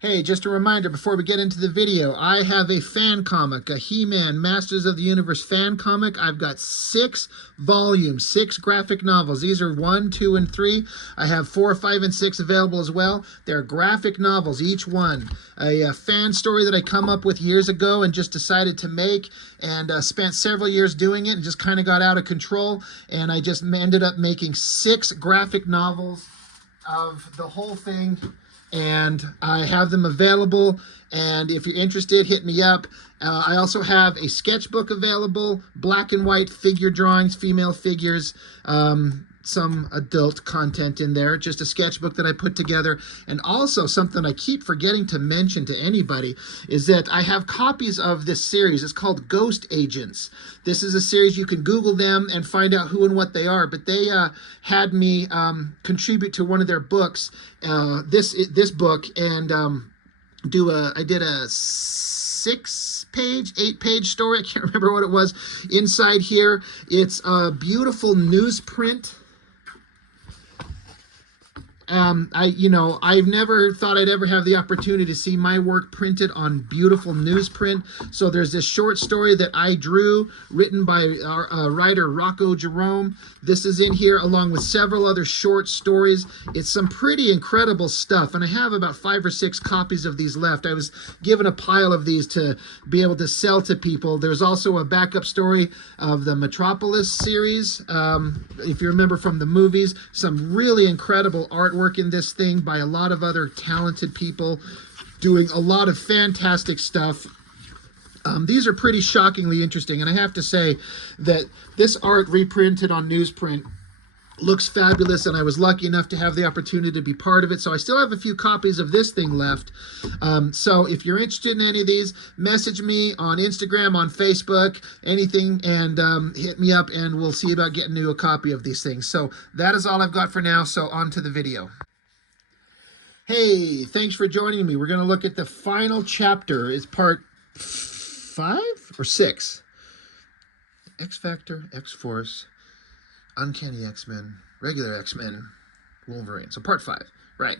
Hey, just a reminder before we get into the video, I have a fan comic, a He-Man Masters of the Universe fan comic. I've got 6 volumes, 6 graphic novels. These are 1, 2, and 3. I have 4, 5, and 6 available as well. They're graphic novels, each one. A fan story that I come up with years ago and just decided to make, and spent several years doing it and just kind of got out of control. And I just ended up making 6 graphic novels of the whole thing, and I have them available, and if you're interested, hit me up. I also have a sketchbook available, black and white figure drawings, female figures, some adult content in there, just a sketchbook that I put together. And also something I keep forgetting to mention to anybody is that I have copies of this series. It's called Ghost Agents. This is a series, you can Google them and find out who and what they are, but they had me contribute to one of their books, this book, and I did a 6-page, 8-page story. I can't remember what it was. Inside here, it's a beautiful newsprint. I've never thought I'd ever have the opportunity to see my work printed on beautiful newsprint. So there's this short story that I drew, written by our writer Rocco Jerome. This is in here along with several other short stories. It's some pretty incredible stuff, and I have about 5 or 6 copies of these left. I was given a pile of these to be able to sell to people. There's also a backup story of the Metropolis series, if you remember from the movies. Some really incredible artwork in this thing by a lot of other talented people doing a lot of fantastic stuff. These are pretty shockingly interesting, and I have to say that this art reprinted on newsprint looks fabulous, and I was lucky enough to have the opportunity to be part of it. So I still have a few copies of this thing left. So if you're interested in any of these, message me on Instagram, on Facebook, anything, and hit me up, and we'll see about getting you a copy of these things. So that is all I've got for now, so on to the video. Hey, thanks for joining me. We're going to look at the final chapter. It's part 5 or 6? X-Factor, X-Force, Uncanny X-Men, regular X-Men, Wolverine. So part 5, right.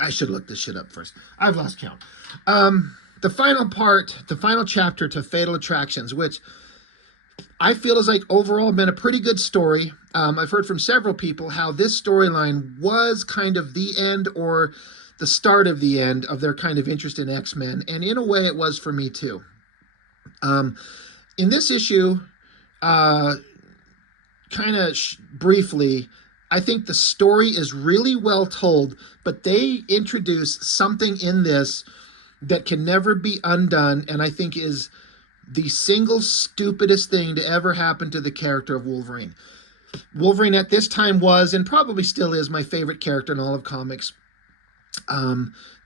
I should look this shit up first. I've lost count. The final part, the final chapter to Fatal Attractions, which I feel is like overall been a pretty good story. I've heard from several people how this storyline was kind of the end or the start of the end of their kind of interest in X-Men. And in a way it was for me too. In this issue, kind of briefly, I think the story is really well told, but they introduce something in this that can never be undone, and I think is the single stupidest thing to ever happen to the character of Wolverine. Wolverine at this time was, and probably still is, my favorite character in all of comics.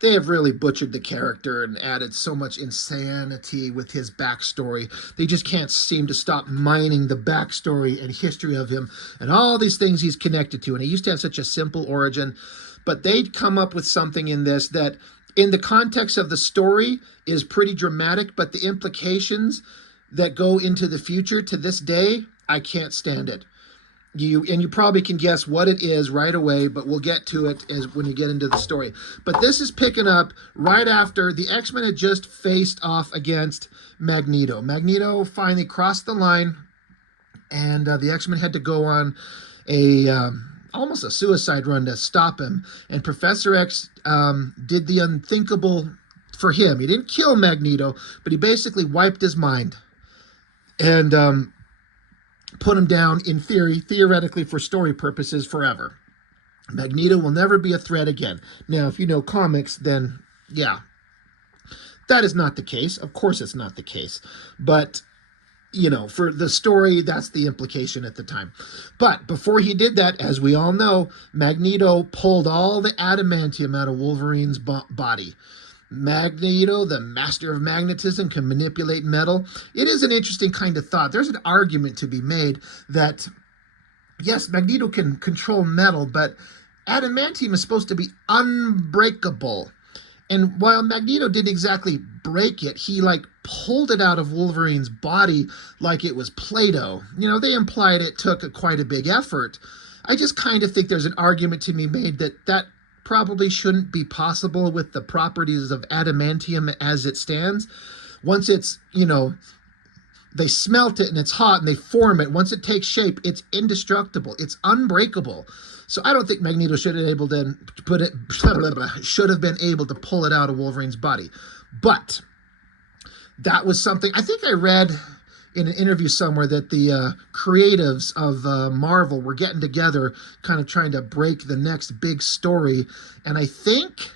They have really butchered the character and added so much insanity with his backstory. They just can't seem to stop mining the backstory and history of him and all these things he's connected to. And he used to have such a simple origin, but they'd come up with something in this that, in the context of the story, is pretty dramatic, but the implications that go into the future to this day, I can't stand it. You probably can guess what it is right away, but we'll get to it as when you get into the story. But this is picking up right after the X-Men had just faced off against Magneto. Magneto finally crossed the line, and the X-Men had to go on almost a suicide run to stop him. And Professor X did the unthinkable for him. He didn't kill Magneto, but he basically wiped his mind and put him down, in theory, theoretically, for story purposes, forever. Magneto will never be a threat again. Now, if you know comics, then yeah, that is not the case. Of course it's not the case. But, you know, for the story, that's the implication at the time. But before he did that, as we all know, Magneto pulled all the adamantium out of Wolverine's body. Magneto, the master of magnetism, can manipulate metal. It is an interesting kind of thought. There's an argument to be made that, yes, Magneto can control metal, but adamantium is supposed to be unbreakable. And while Magneto didn't exactly break it, he pulled it out of Wolverine's body like it was Play-Doh. You know, they implied it took quite a big effort. I just kind of think there's an argument to be made that probably shouldn't be possible with the properties of adamantium as it stands. Once it's, they smelt it and it's hot and they form it. Once it takes shape, it's indestructible. It's unbreakable. So I don't think Magneto should have been able to put it, should have been able to pull it out of Wolverine's body. But that was something I think I read in an interview somewhere, that the creatives of Marvel were getting together, kind of trying to break the next big story. And I think,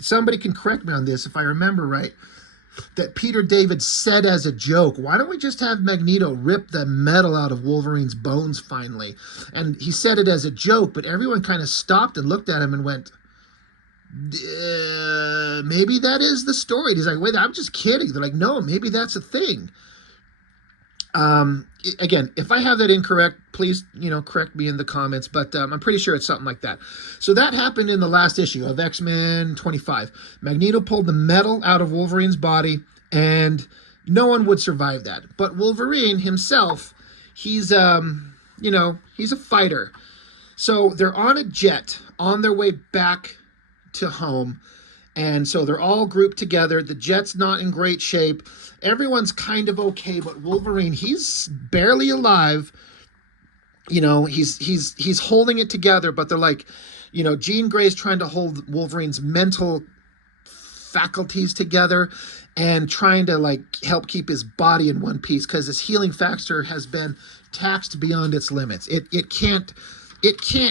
somebody can correct me on this if I remember right, that Peter David said as a joke, why don't we just have Magneto rip the metal out of Wolverine's bones finally? And he said it as a joke, but everyone kind of stopped and looked at him and went, maybe that is the story. And he's like, wait, I'm just kidding. They're like, no, maybe that's a thing. Again, if I have that incorrect, please, correct me in the comments, but I'm pretty sure it's something like that. So that happened in the last issue of X-Men 25. Magneto pulled the metal out of Wolverine's body, and no one would survive that. But Wolverine himself, he's a fighter. So they're on a jet on their way back to home. And so they're all grouped together. The jet's not in great shape. Everyone's kind of okay, but Wolverine, he's barely alive. He's holding it together, but they're like, Jean Grey's trying to hold Wolverine's mental faculties together and trying to help keep his body in one piece, because his healing factor has been taxed beyond its limits. It can't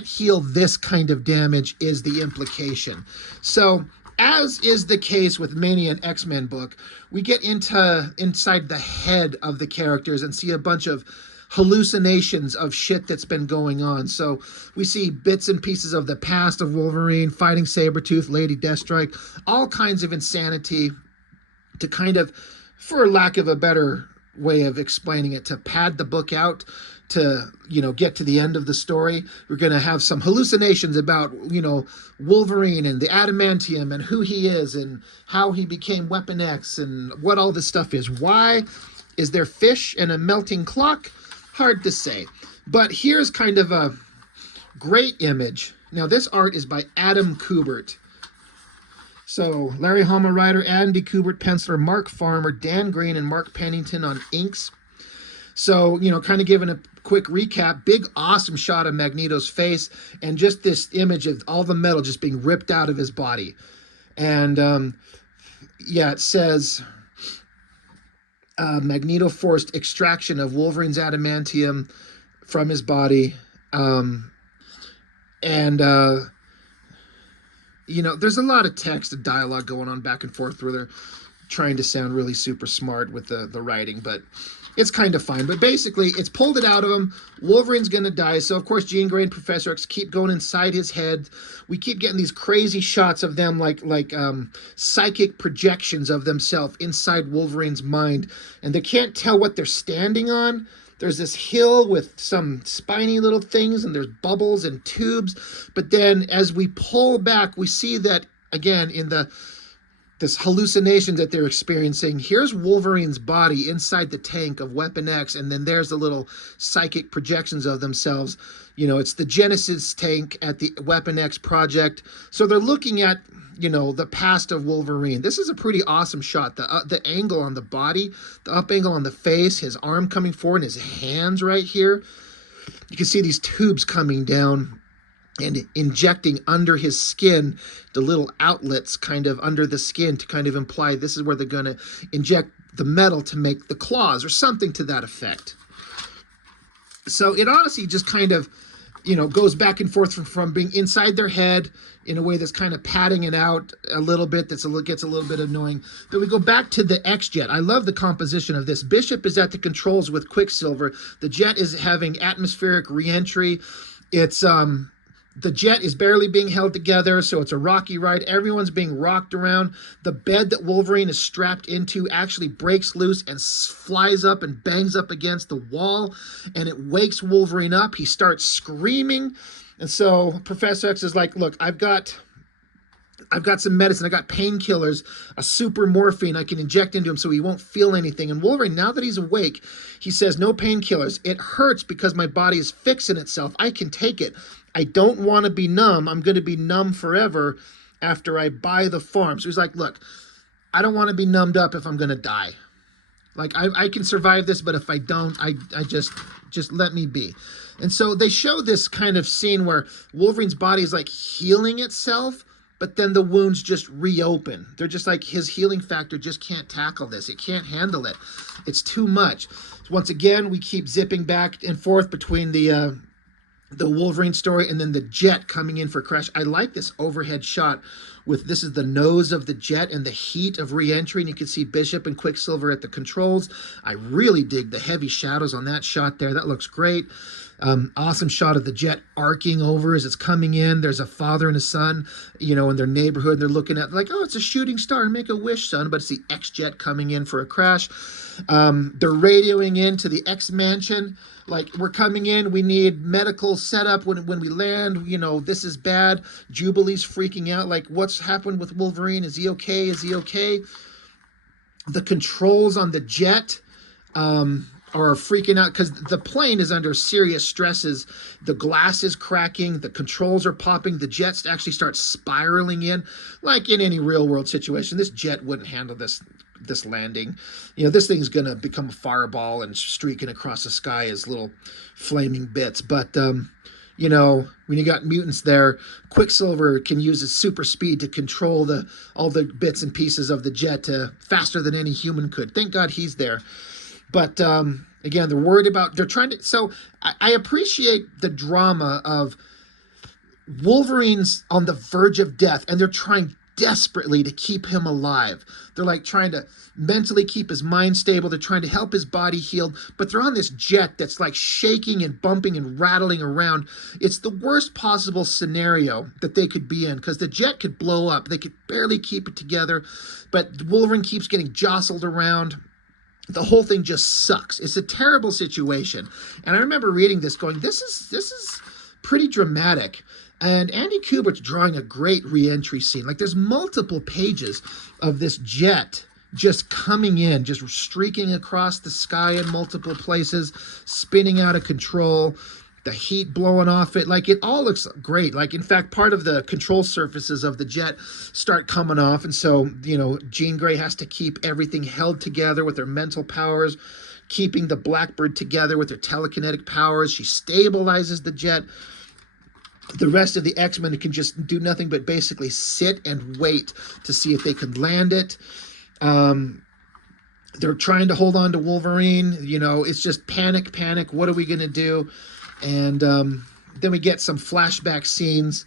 heal this kind of damage, is the implication. So, as is the case with many an X-Men book, we get inside the head of the characters and see a bunch of hallucinations of shit that's been going on. So we see bits and pieces of the past of Wolverine fighting Sabretooth, Lady Deathstrike, all kinds of insanity to kind of, for lack of a better way of explaining it, to pad the book out, to get to the end of the story. We're going to have some hallucinations about Wolverine and the adamantium and who he is and how he became Weapon X and what all this stuff is. Why is there fish and a melting clock? Hard to say. But here's kind of a great image. Now this art is by Adam Kubert. So Larry Hama writer, Andy Kubert penciler, Mark Farmer, Dan Green, and Mark Pennington on inks. So, kind of giving a quick recap, big awesome shot of Magneto's face and just this image of all the metal just being ripped out of his body. And it says Magneto forced extraction of Wolverine's adamantium from his body. There's a lot of text and dialogue going on back and forth where they're trying to sound really super smart with the writing, but it's kind of fine. But basically, it's pulled it out of him. Wolverine's going to die. So, of course, Jean Grey and Professor X keep going inside his head. We keep getting these crazy shots of them like psychic projections of themselves inside Wolverine's mind. And they can't tell what they're standing on. There's this hill with some spiny little things, and there's bubbles and tubes. But then as we pull back, we see that, again, in this hallucination that they're experiencing, here's Wolverine's body inside the tank of Weapon X, and then there's the little psychic projections of themselves. It's the Genesis tank at the Weapon X project. So they're looking at, the past of Wolverine. This is a pretty awesome shot. The angle on the body, the up angle on the face, his arm coming forward, and his hands right here. You can see these tubes coming down and injecting under his skin, the little outlets kind of under the skin to kind of imply this is where they're going to inject the metal to make the claws or something to that effect. So it honestly just kind of, goes back and forth from being inside their head in a way that's kind of padding it out a little bit. Gets a little bit annoying. But we go back to the X-Jet. I love the composition of this. Bishop is at the controls with Quicksilver. The jet is having atmospheric reentry. It's the jet is barely being held together, so it's a rocky ride. Everyone's being rocked around. The bed that Wolverine is strapped into actually breaks loose and flies up and bangs up against the wall, and it wakes Wolverine up. He starts screaming, and so Professor X is like, look, I've got some medicine. I got painkillers, a super morphine I can inject into him so he won't feel anything. And Wolverine, now that he's awake, he says, no painkillers. It hurts because my body is fixing itself. I can take it. I don't want to be numb. I'm going to be numb forever after I buy the farm. So he's like, look, I don't want to be numbed up if I'm going to die. Like I can survive this, but if I don't, I just let me be. And so they show this kind of scene where Wolverine's body is like healing itself, but then the wounds just reopen. They're just like his healing factor just can't tackle this. It can't handle it. It's too much. Once again, we keep zipping back and forth between the Wolverine story and then the jet coming in for crash. I like this overhead shot with, this is the nose of the jet and the heat of re-entry, and you can see Bishop and Quicksilver at the controls. I really dig the heavy shadows on that shot there. That looks great. Awesome shot of the jet arcing over as it's coming in. There's a father and a son, you know, in their neighborhood. And they're looking at like, oh, it's a shooting star. Make a wish, son. But it's the X-jet coming in for a crash. They're radioing into the X-Mansion. Like, we're coming in. We need medical setup when we land. You know, this is bad. Jubilee's freaking out. Like, what's happened with Wolverine? Is he okay? Is he okay? The controls on the jet are freaking out because the plane is under serious stresses. The glass is cracking, the controls are popping, the jets actually start spiraling in. Like in any real world situation, this jet wouldn't handle this landing. You know, this thing's gonna become a fireball and streaking across the sky as little flaming bits. But you know, when you got mutants there, Quicksilver can use his super speed to control all the bits and pieces of the jet faster than any human could. Thank God he's there. But again, they're worried about, they're trying to, so I appreciate the drama of Wolverine's on the verge of death, and they're trying desperately to keep him alive. They're like trying to mentally keep his mind stable. They're trying to help his body heal, but they're on this jet that's like shaking and bumping and rattling around. It's the worst possible scenario that they could be in because the jet could blow up. They could barely keep it together, but Wolverine keeps getting jostled around. The whole thing just sucks. It's a terrible situation. And I remember reading this going, this is pretty dramatic. And Andy Kubert's drawing a great re-entry scene. Like there's multiple pages of this jet just coming in, just streaking across the sky in multiple places, spinning out of control, the heat blowing off it. Like it all looks great. Like in fact, part of the control surfaces of the jet start coming off. And so, you know, Jean Grey has to keep everything held together with her mental powers, keeping the Blackbird together with her telekinetic powers. She stabilizes the jet. The rest of the X-Men can just do nothing but basically sit and wait to see if they can land it. They're trying to hold on to Wolverine. You know, it's just panic. What are we going to do? And then we get some flashback scenes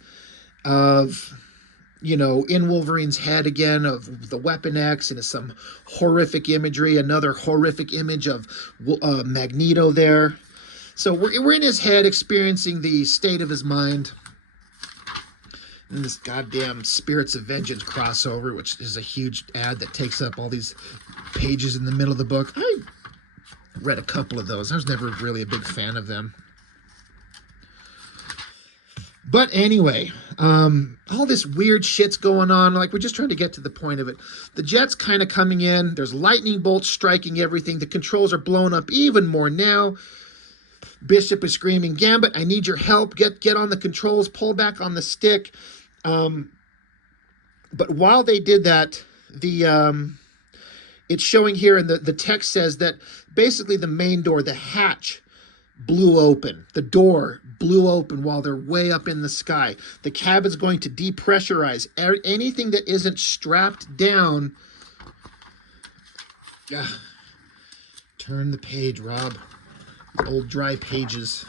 of, you know, in Wolverine's head again of the Weapon X, and it's some horrific imagery, another horrific image of Magneto there. So we're in his head experiencing the state of his mind. And this goddamn Spirits of Vengeance crossover, which is a huge ad that takes up all these pages in the middle of the book. I read a couple of those. I was never really a big fan of them. But anyway, all this weird shit's going on. Like, we're just trying to get to the point of it. The jet's kind of coming in. There's lightning bolts striking everything. The controls are blown up even more now. Bishop is screaming, Gambit, I need your help. Get on the controls. Pull back on the stick. But while they did that, it's showing here, and the text says that basically the main door, the hatch, blew open. The door blew open while they're way up in the sky. The cabin's going to depressurize. Anything that isn't strapped down. Turn the page, Rob. Old dry pages.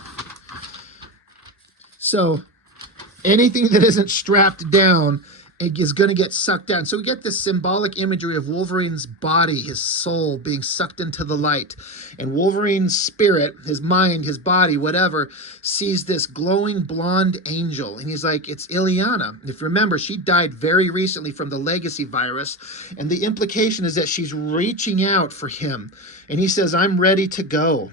So anything that isn't strapped down is going to get sucked down. So we get this symbolic imagery of Wolverine's body, his soul being sucked into the light. And Wolverine's spirit, his mind, his body, whatever, sees this glowing blonde angel. And he's like, it's Illyana. If you remember, she died very recently from the legacy virus. And the implication is that she's reaching out for him. And he says, I'm ready to go.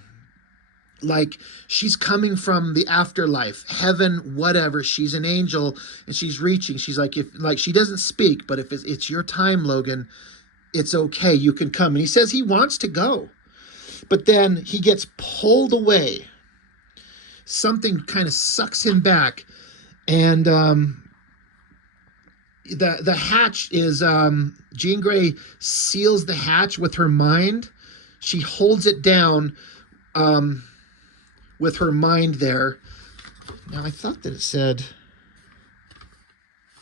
Like, she's coming from the afterlife, heaven, whatever. She's an angel, and she's reaching. She's like, she doesn't speak, but if it's your time, Logan, it's okay. You can come. And he says he wants to go, but then he gets pulled away something kind of sucks him back, and the hatch is Jean Grey seals the hatch with her mind. She holds it down with her mind there. Now I thought that it said,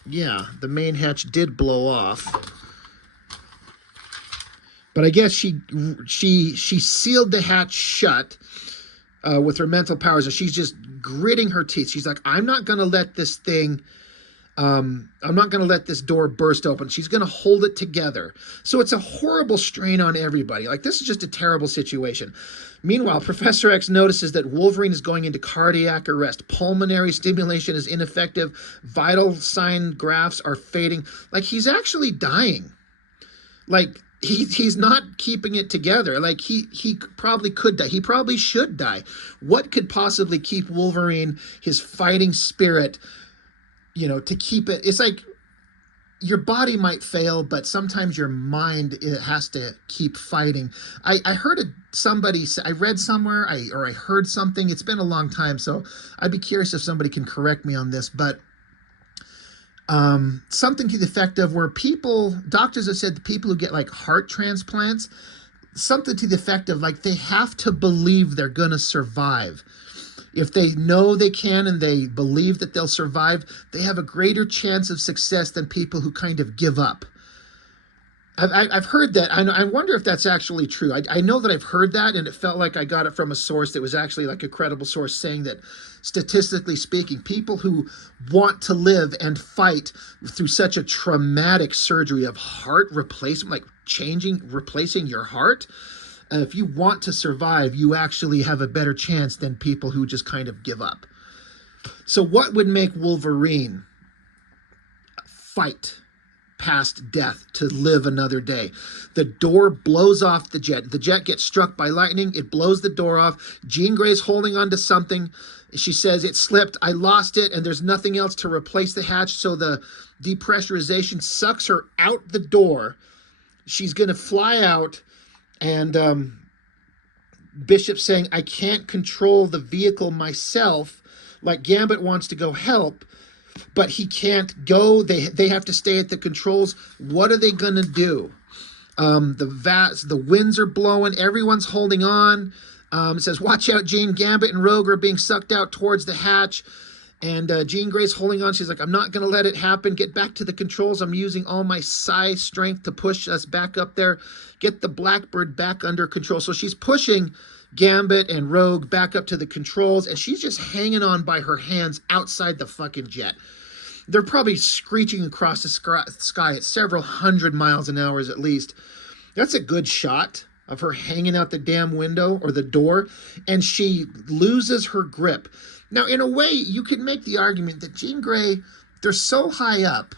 yeah, the main hatch did blow off, but I guess she sealed the hatch shut with her mental powers, and she's just gritting her teeth. She's like, I'm not going to let this thing. I'm not going to let this door burst open. She's going to hold it together. So it's a horrible strain on everybody. Like, this is just a terrible situation. Meanwhile, Professor X notices that Wolverine is going into cardiac arrest. Pulmonary stimulation is ineffective. Vital sign graphs are fading. Like, he's actually dying. Like, he's not keeping it together. Like, he probably could die. He probably should die. What could possibly keep Wolverine, his fighting spirit, to keep it? It's like your body might fail, but sometimes your mind, it has to keep fighting. I heard somebody say, I read somewhere, I heard something. It's been a long time, so I'd be curious if somebody can correct me on this, but something to the effect of where doctors have said the people who get like heart transplants, something to the effect of like they have to believe they're going to survive. If they know they can and they believe that they'll survive, they have a greater chance of success than people who kind of give up. I've heard that. I wonder if that's actually true. I know that I've heard that, and it felt like I got it from a source that was actually like a credible source, saying that statistically speaking, people who want to live and fight through such a traumatic surgery of heart replacement, like replacing your heart, if you want to survive, you actually have a better chance than people who just kind of give up. So what would make Wolverine fight past death to live another day? The door blows off the jet. The jet gets struck by lightning. It blows the door off. Jean Grey's holding onto something. She says, it slipped. I lost it, and there's nothing else to replace the hatch. So the depressurization sucks her out the door. She's going to fly out. And Bishop's saying, I can't control the vehicle myself. Like, Gambit wants to go help, but he can't go. They have to stay at the controls. What are they going to do? The winds are blowing. Everyone's holding on. It says, watch out, Jean. Gambit and Rogue are being sucked out towards the hatch. And Jean Grey's holding on. She's like, I'm not going to let it happen. Get back to the controls. I'm using all my psi strength to push us back up there. Get the Blackbird back under control. So she's pushing Gambit and Rogue back up to the controls, and she's just hanging on by her hands outside the fucking jet. They're probably screeching across the sky at several hundred miles an hour at least. That's a good shot of her hanging out the damn window or the door, and she loses her grip. Now, in a way, you could make the argument that Jean Grey, they're so high up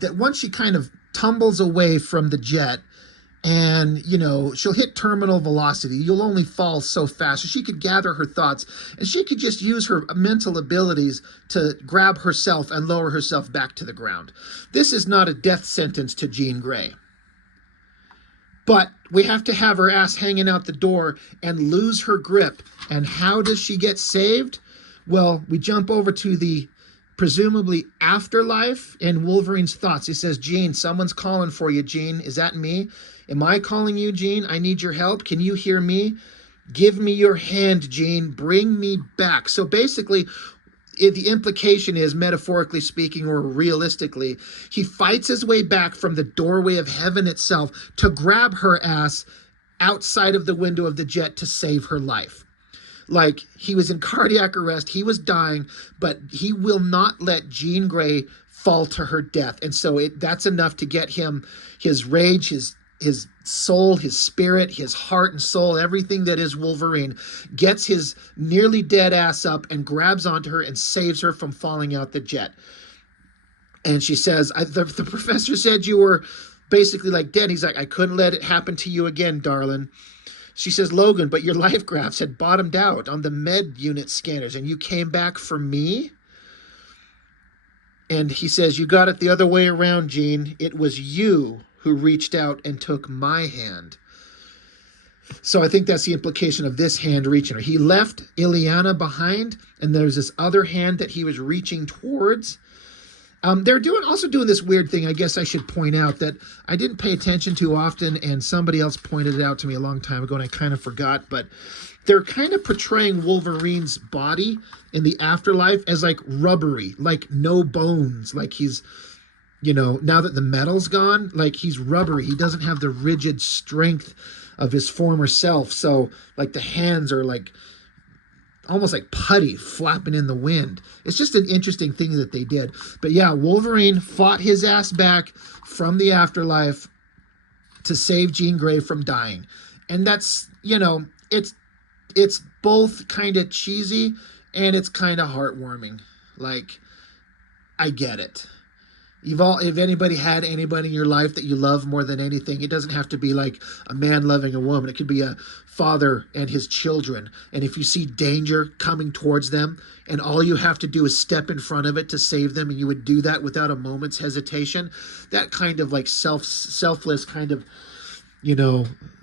that once she kind of tumbles away from the jet and, she'll hit terminal velocity, you'll only fall so fast. So she could gather her thoughts, and she could just use her mental abilities to grab herself and lower herself back to the ground. This is not a death sentence to Jean Grey. But we have to have her ass hanging out the door and lose her grip. And how does she get saved? Well, we jump over to the presumably afterlife and Wolverine's thoughts. He says, Jean, someone's calling for you, Jean. Is that me? Am I calling you, Jean? I need your help. Can you hear me? Give me your hand, Jean. Bring me back. So basically, the implication is, metaphorically speaking or realistically, he fights his way back from the doorway of heaven itself to grab her ass outside of the window of the jet to save her life. Like, he was in cardiac arrest, he was dying, but he will not let Jean Grey fall to her death. And so that's enough to get him his rage, his soul, his spirit, his heart and soul, everything that is Wolverine, gets his nearly dead ass up and grabs onto her and saves her from falling out the jet. And she says, the professor said you were basically like dead. He's like, I couldn't let it happen to you again, darling. She says, Logan, but your life graphs had bottomed out on the med unit scanners and you came back for me? And he says, you got it the other way around, Jean. It was you who reached out and took my hand. So I think that's the implication of this hand reaching her. He left Ileana behind, and there's this other hand that he was reaching towards. They're also doing this weird thing. I guess I should point out that I didn't pay attention to often, and somebody else pointed it out to me a long time ago, and I kind of forgot. But they're kind of portraying Wolverine's body in the afterlife as like rubbery, like no bones, like he's, now that the metal's gone, like he's rubbery. He doesn't have the rigid strength of his former self. So like the hands are like almost like putty flapping in the wind. It's just an interesting thing that they did. But yeah, Wolverine fought his ass back from the afterlife to save Jean Grey from dying. And that's, it's both kind of cheesy and it's kind of heartwarming. Like, I get it. If anybody had anybody in your life that you love more than anything, it doesn't have to be like a man loving a woman. It could be a father and his children. And if you see danger coming towards them and all you have to do is step in front of it to save them, and you would do that without a moment's hesitation, that kind of like selfless kind of,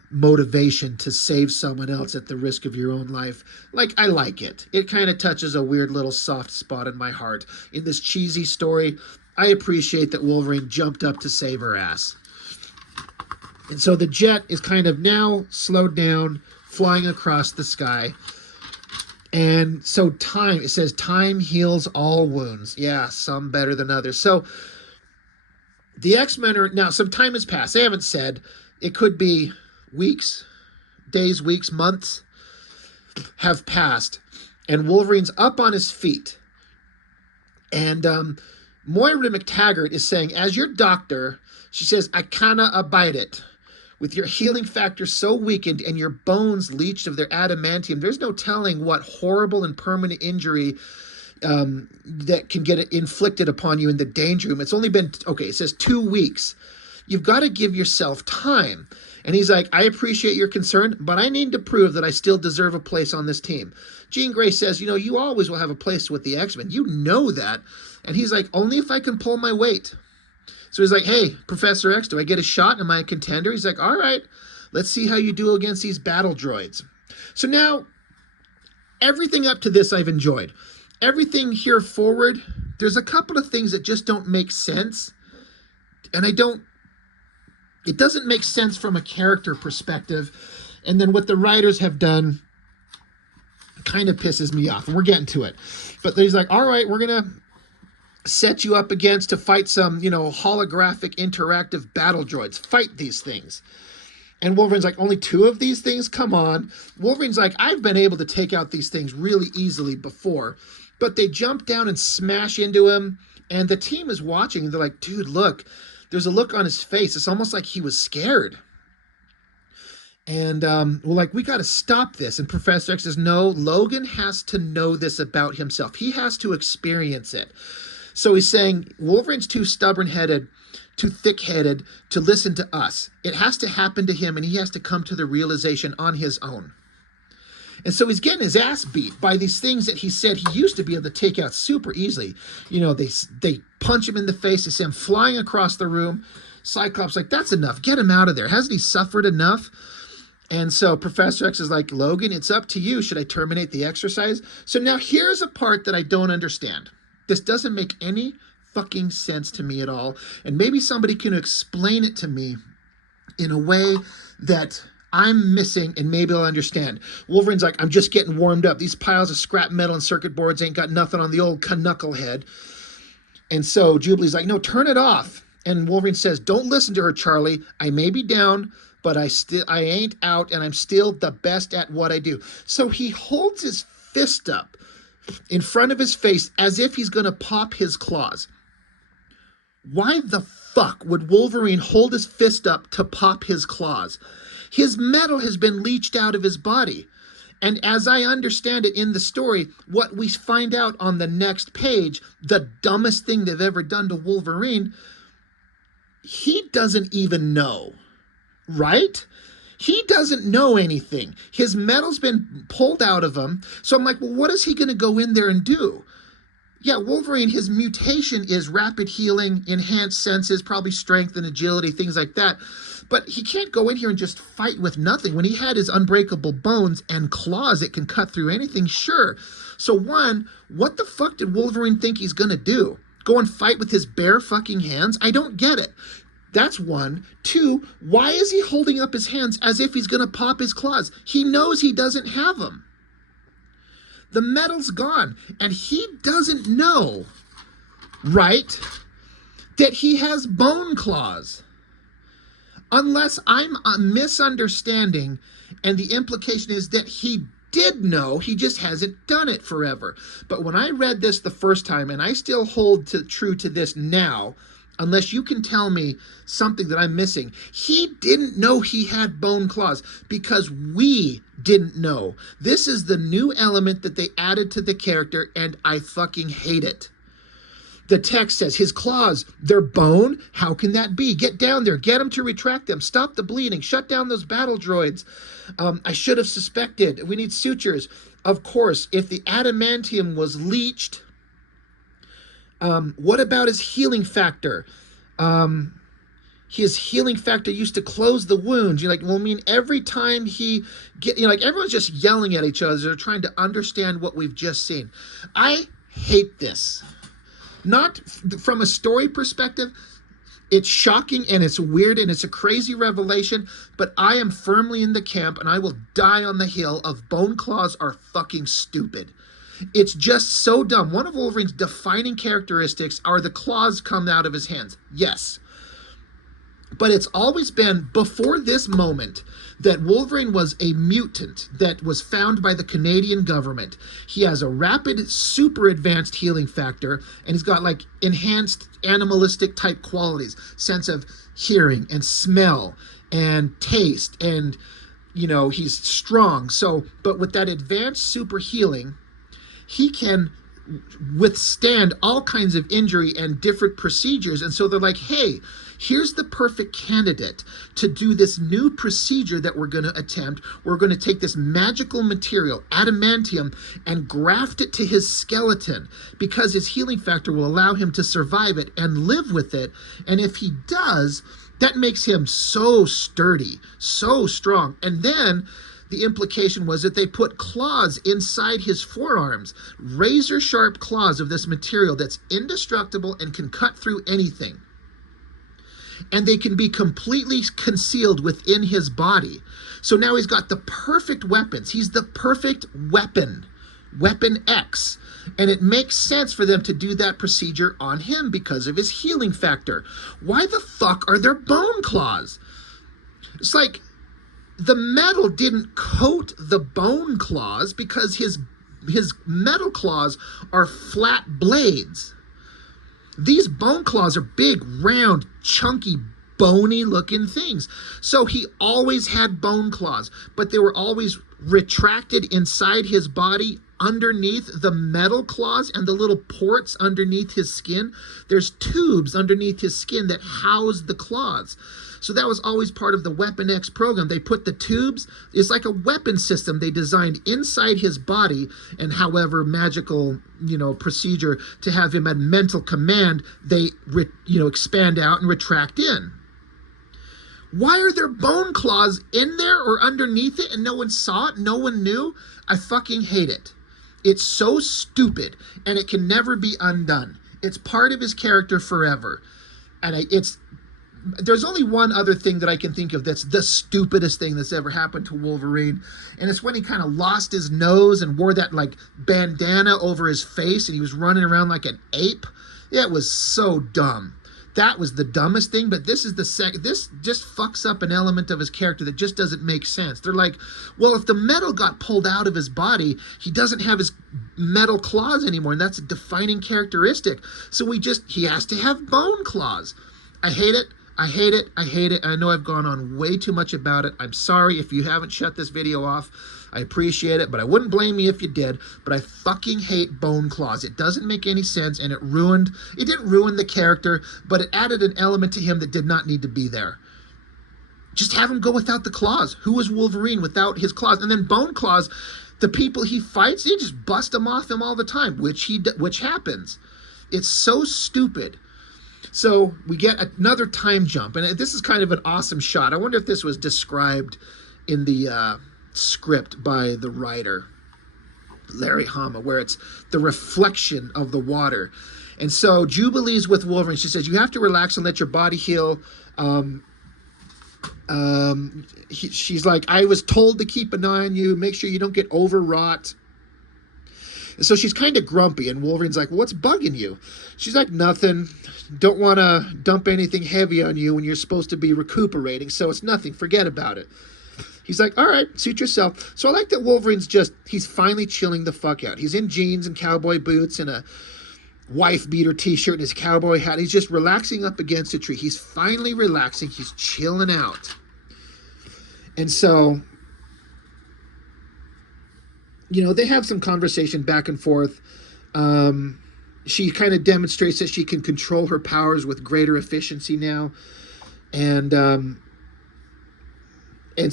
motivation to save someone else at the risk of your own life. Like, I like it. It kind of touches a weird little soft spot in my heart. In this cheesy story, I appreciate that Wolverine jumped up to save her ass. And so the jet is kind of now slowed down, flying across the sky. And so it says time heals all wounds. Yeah, some better than others. So the X-Men now some time has passed. They haven't said. It could be weeks, days, weeks, months have passed. And Wolverine's up on his feet. And, Moira McTaggart is saying, as your doctor, she says, I canna abide it. With your healing factor so weakened and your bones leached of their adamantium, there's no telling what horrible and permanent injury that can get inflicted upon you in the danger room. It's only been, it says 2 weeks. You've got to give yourself time. And he's like, I appreciate your concern, but I need to prove that I still deserve a place on this team. Jean Grey says, you always will have a place with the X-Men. You know that. And he's like, only if I can pull my weight. So he's like, hey, Professor X, do I get a shot? Am I a contender? He's like, all right, let's see how you do against these battle droids. So now, everything up to this I've enjoyed. Everything here forward, there's a couple of things that just don't make sense. And it doesn't make sense from a character perspective. And then what the writers have done kind of pisses me off. And we're getting to it. But he's like, all right, we're going to set you up against to fight some, holographic interactive battle droids. Fight these things. And Wolverine's like, only 2 of these things? Come on. Wolverine's like, I've been able to take out these things really easily before. But they jump down and smash into him. And the team is watching. And they're like, dude, look. There's a look on his face. It's almost like he was scared. And we're like, we got to stop this. And Professor X says, no, Logan has to know this about himself. He has to experience it. So he's saying Wolverine's too stubborn-headed, too thick-headed to listen to us. It has to happen to him, and he has to come to the realization on his own. And so he's getting his ass beat by these things that he said he used to be able to take out super easily. They punch him in the face. They send him flying across the room. Cyclops like, that's enough. Get him out of there. Hasn't he suffered enough? And so Professor X is like, Logan, it's up to you. Should I terminate the exercise? So now here's a part that I don't understand. This doesn't make any fucking sense to me at all. And maybe somebody can explain it to me in a way that I'm missing, and maybe I'll understand. Wolverine's like, I'm just getting warmed up. These piles of scrap metal and circuit boards ain't got nothing on the old knucklehead. And so Jubilee's like, no, turn it off. And Wolverine says, don't listen to her, Charlie. I may be down, but I ain't out, and I'm still the best at what I do. So he holds his fist up in front of his face as if he's going to pop his claws. Why the fuck would Wolverine hold his fist up to pop his claws? His metal has been leached out of his body. And as I understand it in the story, what we find out on the next page, the dumbest thing they've ever done to Wolverine, he doesn't even know, right? He doesn't know anything. His metal's been pulled out of him. So I'm like, well, what is he going to go in there and do? Yeah, Wolverine, his mutation is rapid healing, enhanced senses, probably strength and agility, things like that. But he can't go in here and just fight with nothing. When he had his unbreakable bones and claws that can cut through anything, sure. So one, what the fuck did Wolverine think he's gonna do? Go and fight with his bare fucking hands? I don't get it. That's one. Two, why is he holding up his hands as if he's gonna pop his claws? He knows he doesn't have them. The metal's gone, and he doesn't know, right, that he has bone claws. Unless I'm misunderstanding, and the implication is that he did know, he just hasn't done it forever. But when I read this the first time, and I still hold true to this now, unless you can tell me something that I'm missing, he didn't know he had bone claws because we didn't know. This is the new element that they added to the character, and I fucking hate it. The text says, his claws, they're bone? How can that be? Get down there. Get him to retract them. Stop the bleeding. Shut down those battle droids. I should have suspected. We need sutures. Of course, if the adamantium was leached, what about his healing factor? His healing factor used to close the wounds. You're like, well, I mean, every time he like everyone's just yelling at each other. They're trying to understand what we've just seen. I hate this. Not from a story perspective. It's shocking and it's weird and it's a crazy revelation, but I am firmly in the camp, and I will die on the hill of bone claws are fucking stupid. It's just so dumb. One of Wolverine's defining characteristics are the claws come out of his hands. Yes. But it's always been, before this moment, that Wolverine was a mutant that was found by the Canadian government. He has a rapid, super advanced healing factor, and he's got like enhanced animalistic type qualities, sense of hearing and smell and taste, and, you know, he's strong. So, but with that advanced super healing, he can withstand all kinds of injury and different procedures. And so they're like, hey, here's the perfect candidate to do this new procedure that we're going to attempt. We're going to take this magical material, adamantium, and graft it to his skeleton because his healing factor will allow him to survive it and live with it. And if he does, that makes him so sturdy, so strong. And then the implication was that they put claws inside his forearms, razor sharp claws of this material that's indestructible and can cut through anything. And they can be completely concealed within his body. So now he's got the perfect weapons. He's the perfect weapon, Weapon X. And it makes sense for them to do that procedure on him because of his healing factor. Why the fuck are there bone claws? It's like, the metal didn't coat the bone claws because his metal claws are flat blades. These bone claws are big, round, chunky, bony looking things. So he always had bone claws, but they were always retracted inside his body underneath the metal claws and the little ports underneath his skin. There's tubes underneath his skin that house the claws. So that was always part of the Weapon X program. They put the tubes, it's like a weapon system they designed inside his body, and however magical, procedure to have him at mental command, they, expand out and retract in. Why are there bone claws in there or underneath it and no one saw it, no one knew? I fucking hate it. It's so stupid and it can never be undone. It's part of his character forever. And there's only one other thing that I can think of that's the stupidest thing that's ever happened to Wolverine. And it's when he kind of lost his nose and wore that like bandana over his face and he was running around like an ape. It was so dumb. That was the dumbest thing, but this is this just fucks up an element of his character that just doesn't make sense. They're like, well, if the metal got pulled out of his body, he doesn't have his metal claws anymore, and that's a defining characteristic. So he has to have bone claws. I hate it. I hate it. I hate it. I know I've gone on way too much about it. I'm sorry if you haven't shut this video off. I appreciate it, but I wouldn't blame you if you did. But I fucking hate bone claws. It doesn't make any sense, and it didn't ruin the character, but it added an element to him that did not need to be there. Just have him go without the claws. Who is Wolverine without his claws? And then bone claws, the people he fights, they just bust them off him all the time, which happens. It's so stupid. So we get another time jump, and this is kind of an awesome shot. I wonder if this was described in the script by the writer, Larry Hama, where it's the reflection of the water. And so Jubilee's with Wolverine. She says, you have to relax and let your body heal. She's like, I was told to keep an eye on you. Make sure you don't get overwrought. And so she's kind of grumpy, and Wolverine's like, what's bugging you? She's like, nothing. Don't want to dump anything heavy on you when you're supposed to be recuperating, so it's nothing. Forget about it. He's like, all right, suit yourself. So I like that Wolverine's he's finally chilling the fuck out. He's in jeans and cowboy boots and a wife beater t-shirt and his cowboy hat. He's just relaxing up against a tree. He's finally relaxing. He's chilling out. And so, they have some conversation back and forth. She kind of demonstrates that she can control her powers with greater efficiency now. And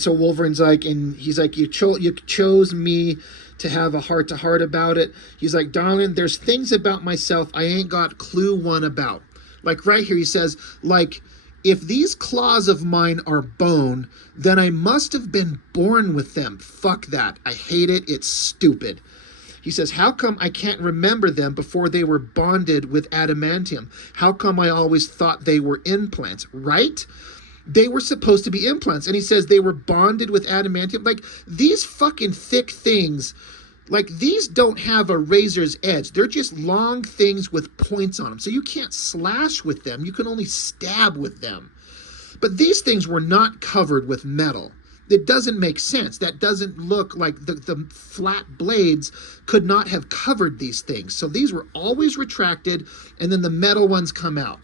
so Wolverine's like, and he's like, you chose me to have a heart-to-heart about it. He's like, darling, there's things about myself I ain't got clue one about. Like right here, he says, like, if these claws of mine are bone, then I must have been born with them. Fuck that. I hate it. It's stupid. He says, how come I can't remember them before they were bonded with adamantium? How come I always thought they were implants, right? They were supposed to be implants. And he says they were bonded with adamantium. Like, these fucking thick things, like, these don't have a razor's edge. They're just long things with points on them. So you can't slash with them. You can only stab with them. But these things were not covered with metal. It doesn't make sense. That doesn't look like the flat blades could not have covered these things. So these were always retracted, and then the metal ones come out.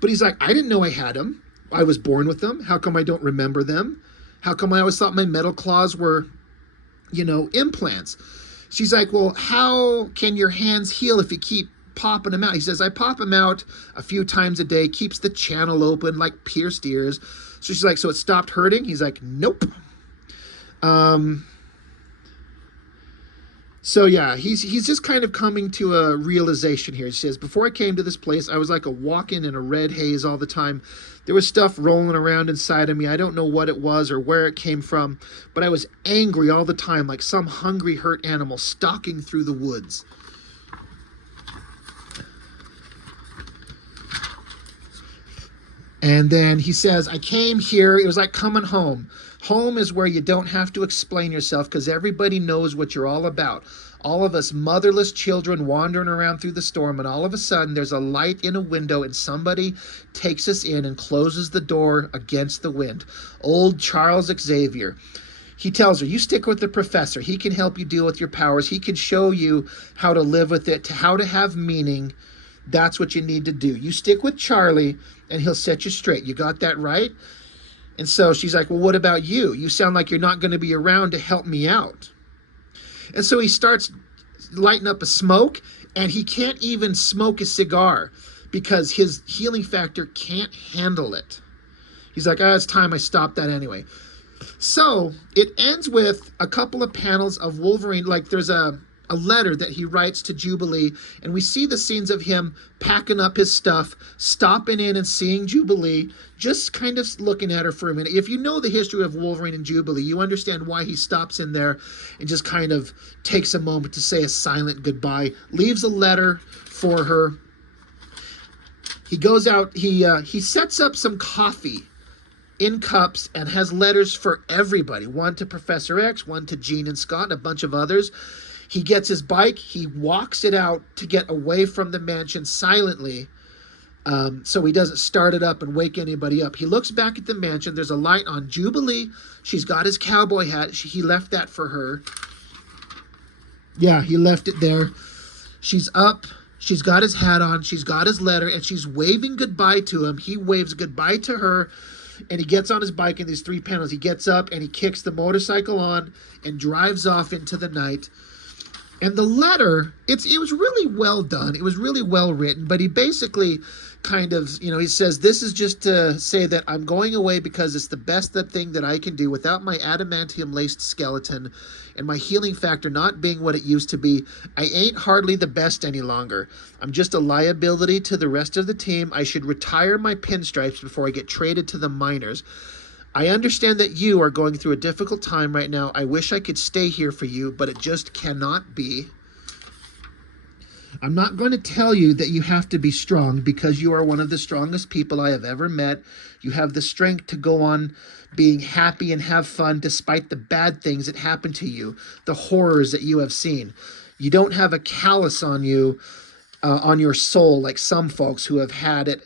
But he's like, I didn't know I had them. I was born with them. How come I don't remember them? How come I always thought my metal claws were, implants? She's like, well, how can your hands heal if you keep popping them out? He says, I pop them out a few times a day, keeps the channel open like pierced ears. So she's like, so it stopped hurting? He's like, nope. So yeah, he's just kind of coming to a realization here. He says, before I came to this place, I was like a walking in a red haze all the time. There was stuff rolling around inside of me. I don't know what it was or where it came from, but I was angry all the time, like some hungry, hurt animal stalking through the woods. And then he says, I came here. It was like coming home. Home is where you don't have to explain yourself because everybody knows what you're all about. All of us motherless children wandering around through the storm, and all of a sudden there's a light in a window and somebody takes us in and closes the door against the wind. Old Charles Xavier. He tells her, you stick with the professor. He can help you deal with your powers. He can show you how to live with it, how to have meaning. That's what you need to do. You stick with Charlie and he'll set you straight. You got that right? And so she's like, well, what about you? You sound like you're not going to be around to help me out. And so he starts lighting up a smoke, and he can't even smoke a cigar because his healing factor can't handle it. He's like, it's time I stopped that anyway. So it ends with a couple of panels of Wolverine. Like there's a letter that he writes to Jubilee, and we see the scenes of him packing up his stuff, stopping in and seeing Jubilee, just kind of looking at her for a minute. If you know the history of Wolverine and Jubilee, you understand why he stops in there and just kind of takes a moment to say a silent goodbye, leaves a letter for her. He goes out, he sets up some coffee in cups and has letters for everybody. One to Professor X, one to Jean and Scott, and a bunch of others. He gets his bike, he walks it out to get away from the mansion silently, so he doesn't start it up and wake anybody up. He looks back at the mansion. There's a light on Jubilee. She's got his cowboy hat. He left that for her. Yeah, he left it there. She's up. She's got his hat on. She's got his letter, and she's waving goodbye to him. He waves goodbye to her, and he gets on his bike in these 3 panels. He gets up, and he kicks the motorcycle on and drives off into the night. And the letter, it was really well done. It was really well written, but he basically kind of, he says, this is just to say that I'm going away because it's the best thing that I can do. Without my adamantium laced skeleton and my healing factor not being what it used to be, I ain't hardly the best any longer. I'm just a liability to the rest of the team. I should retire my pinstripes before I get traded to the minors. I understand that you are going through a difficult time right now. I wish I could stay here for you, but it just cannot be. I'm not going to tell you that you have to be strong, because you are one of the strongest people I have ever met. You have the strength to go on being happy and have fun despite the bad things that happen to you, the horrors that you have seen. You don't have a callus on you, on your soul, like some folks who have had it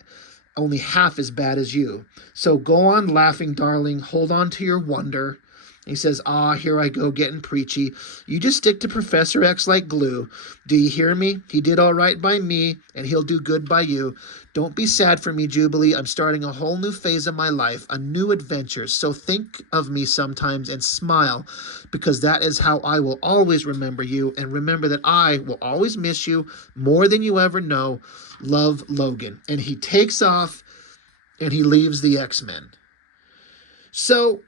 only half as bad as you. So go on laughing, darling. Hold on to your wonder. He says, here I go getting preachy. You just stick to Professor X like glue. Do you hear me? He did all right by me, and he'll do good by you. Don't be sad for me, Jubilee. I'm starting a whole new phase of my life, a new adventure. So think of me sometimes and smile, because that is how I will always remember you. And remember that I will always miss you more than you ever know. Love, Logan. And he takes off, and he leaves the X-Men. So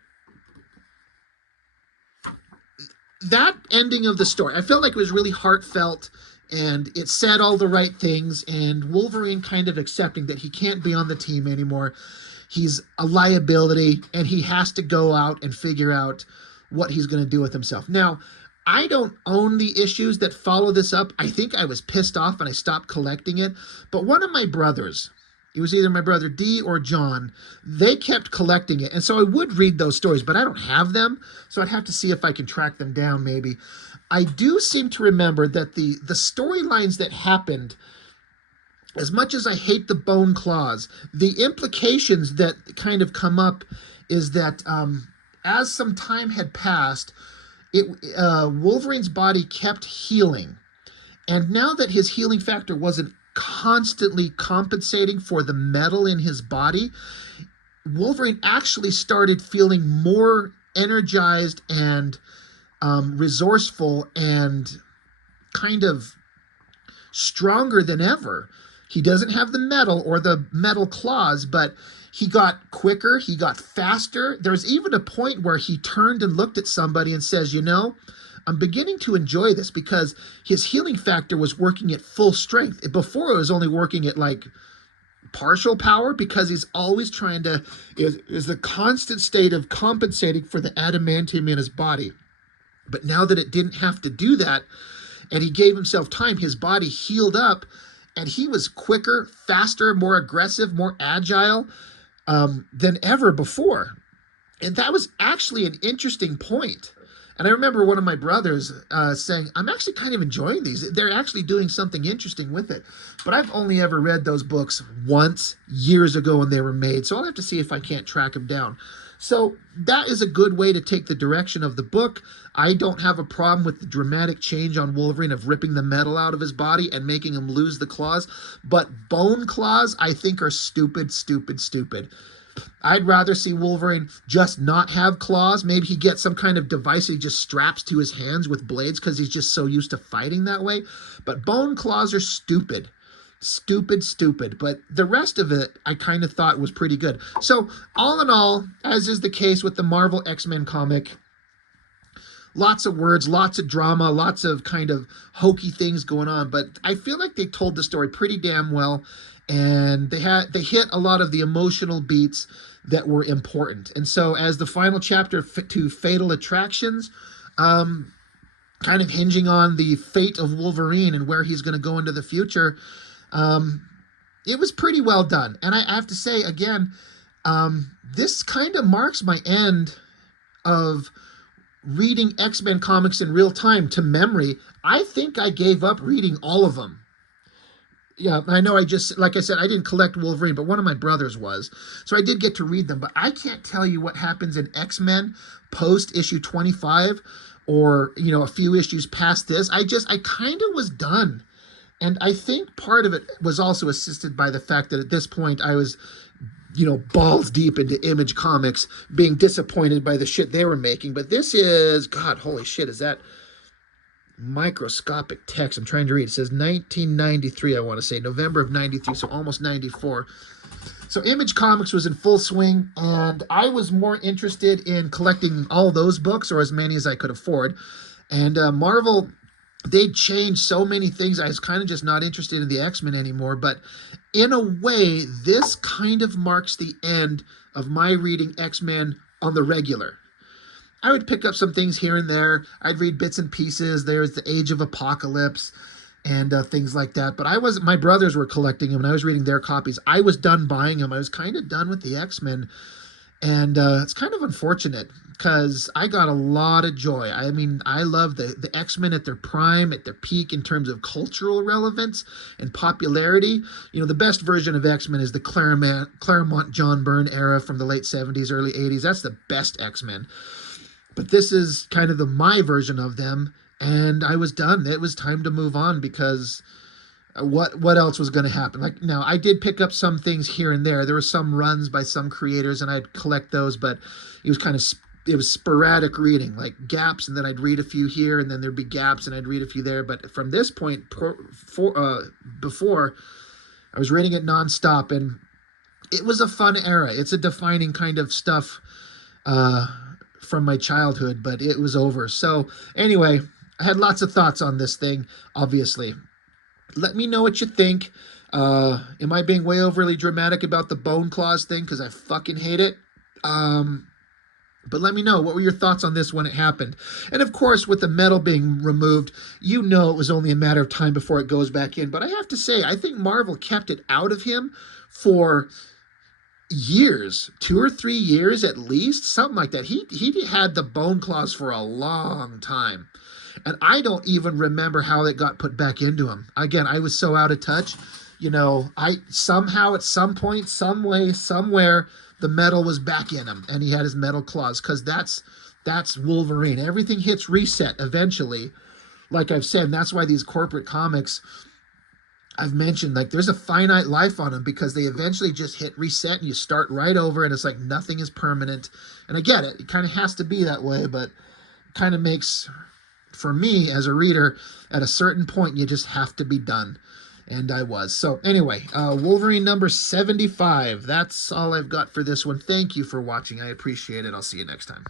that ending of the story, I felt like it was really heartfelt, and it said all the right things, and Wolverine kind of accepting that he can't be on the team anymore. He's a liability, and he has to go out and figure out what he's going to do with himself. Now, I don't own the issues that follow this up. I think I was pissed off and I stopped collecting it. But one of my brothers, it was either my brother D or John, they kept collecting it. And so I would read those stories, but I don't have them. So I'd have to see if I can track them down maybe. I do seem to remember that the storylines that happened, as much as I hate the bone claws, the implications that kind of come up is that as some time had passed, Wolverine's body kept healing. And now that his healing factor wasn't constantly compensating for the metal in his body, Wolverine actually started feeling more energized and resourceful and kind of stronger than ever. He doesn't have the metal or the metal claws, but he got quicker, he got faster. There's even a point where he turned and looked at somebody and says, I'm beginning to enjoy this, because his healing factor was working at full strength. Before, it was only working at like partial power, because he's always trying to, is the constant state of compensating for the adamantium in his body. But now that it didn't have to do that, and he gave himself time, his body healed up, and he was quicker, faster, more aggressive, more agile than ever before. And that was actually an interesting point. And I remember one of my brothers saying, I'm actually kind of enjoying these. They're actually doing something interesting with it. But I've only ever read those books once, years ago when they were made. So I'll have to see if I can't track them down. So that is a good way to take the direction of the book. I don't have a problem with the dramatic change on Wolverine of ripping the metal out of his body and making him lose the claws. But bone claws, I think, are stupid, stupid, stupid. I'd rather see Wolverine just not have claws. Maybe he gets some kind of device he just straps to his hands with blades because he's just so used to fighting that way. But bone claws are stupid. Stupid, stupid. But the rest of it, I kind of thought was pretty good. So, all in all, as is the case with the Marvel X-Men comic, lots of words, lots of drama, lots of kind of hokey things going on. But I feel like they told the story pretty damn well. And they hit a lot of the emotional beats that were important. And so as the final chapter to Fatal Attractions, kind of hinging on the fate of Wolverine and where he's going to go into the future, it was pretty well done. And I have to say, again, this kind of marks my end of reading X-Men comics in real time to memory. I think I gave up reading all of them. Yeah, I know like I said, I didn't collect Wolverine, but one of my brothers was. So I did get to read them, but I can't tell you what happens in X-Men post issue 25 or, a few issues past this. I kind of was done. And I think part of it was also assisted by the fact that at this point I was, balls deep into Image Comics, being disappointed by the shit they were making. But this is, God, holy shit, is that microscopic text. I'm trying to read. It says 1993, I want to say, November of 93, so almost 94. So Image Comics was in full swing, and I was more interested in collecting all those books, or as many as I could afford. And Marvel, they changed so many things. I was kind of just not interested in the X-Men anymore. But in a way, this kind of marks the end of my reading X-Men on the regular. I would pick up some things here and there. I'd read bits and pieces. There's the Age of Apocalypse and things like that. But I was my brothers were collecting them, and I was reading their copies. I was done buying them. I was kind of done with the X-Men, and it's kind of unfortunate because I got a lot of joy. I mean, I love the X-Men at their prime, at their peak in terms of cultural relevance and popularity. You know, the best version of X-Men is the Claremont John Byrne era from the late 70s, early 80s. That's the best X-Men. But this is kind of my version of them, and I was done. It was time to move on because what else was going to happen? Like, now I did pick up some things here and there. There were some runs by some creators, and I'd collect those, but it was kind of it was sporadic reading, like gaps, and then I'd read a few here, and then there'd be gaps, and I'd read a few there. But from this point before, I was reading it nonstop, and it was a fun era. It's a defining kind of stuff uh, from my childhood, but it was over. So anyway, I had lots of thoughts on this thing, obviously. Let me know what you think. Am I being way overly dramatic about the bone claws thing? Because I fucking hate it. But let me know, what were your thoughts on this when it happened? And of course, with the metal being removed, you know it was only a matter of time before it goes back in. But I have to say, I think Marvel kept it out of him for years, 2 or 3 years at least, something like that. He had the bone claws for a long time, and I don't even remember how it got put back into him. Again, I was so out of touch. You know, I somehow at some point, some way, somewhere, the metal was back in him, and he had his metal claws, because that's Wolverine. Everything hits reset eventually, like I've said. And that's why these corporate comics, I've mentioned, like, there's a finite life on them, because they eventually just hit reset and you start right over, and it's like nothing is permanent. And I get it. It kind of has to be that way, but it kind of makes, for me as a reader, at a certain point, you just have to be done. And I was. So anyway, Wolverine number 75. That's all I've got for this one. Thank you for watching. I appreciate it. I'll see you next time.